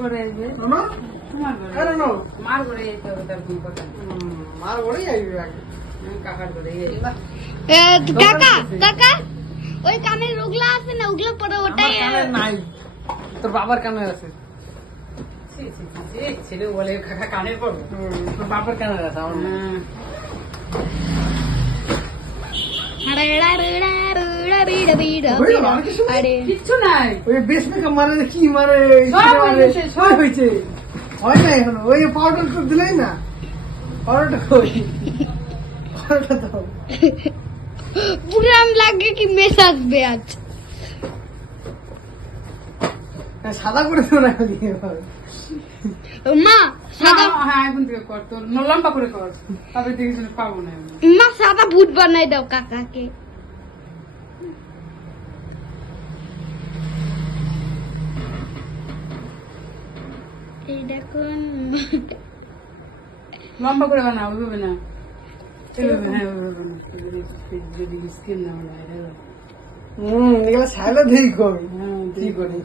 করে আইবে শোনো তোমার ঘরে আরে নো মার ঘরে আইতে হবে তার কোন কথা মার ঘরেই আইবে আগে কাকার ঘরে কাকা কাকা ওই কানের ওগুলা আছে না ওগুলো পরে ওটাই কানে নাই তোর বাবার কানে আছে ছেলে বলে কাকা কানের পড়বো তোর বাবার কানে আছে আমার না। আরে কিচ্ছু নাই ওই বেশ মেকআপ মারে কি মারে সব কি মারে হয়েছে, সব। সব হয়েছে হয় না এখনো ওই পাউডার তো দিলাই না পাউডারটা কই পাউডারটা দাও পুরাম লাগে কি মেস আসবে আজ সাদা করে দেবো না খালি এভাবে। মা সাদা হ্যাঁ এখন থেকে কর তোর লম্বা করে কর তবে দেখে শুনে পাবো না আমি। মা সাদা ভূত বানাই দাও কাকাকে এই দেখুন লম্বা করে বানা ওইভাবে না এইভাবে হ্যাঁ ওইভাবে না যদি স্কিন না বানায় এগুলো সাইলে দেই কই হ্যাঁ কি করি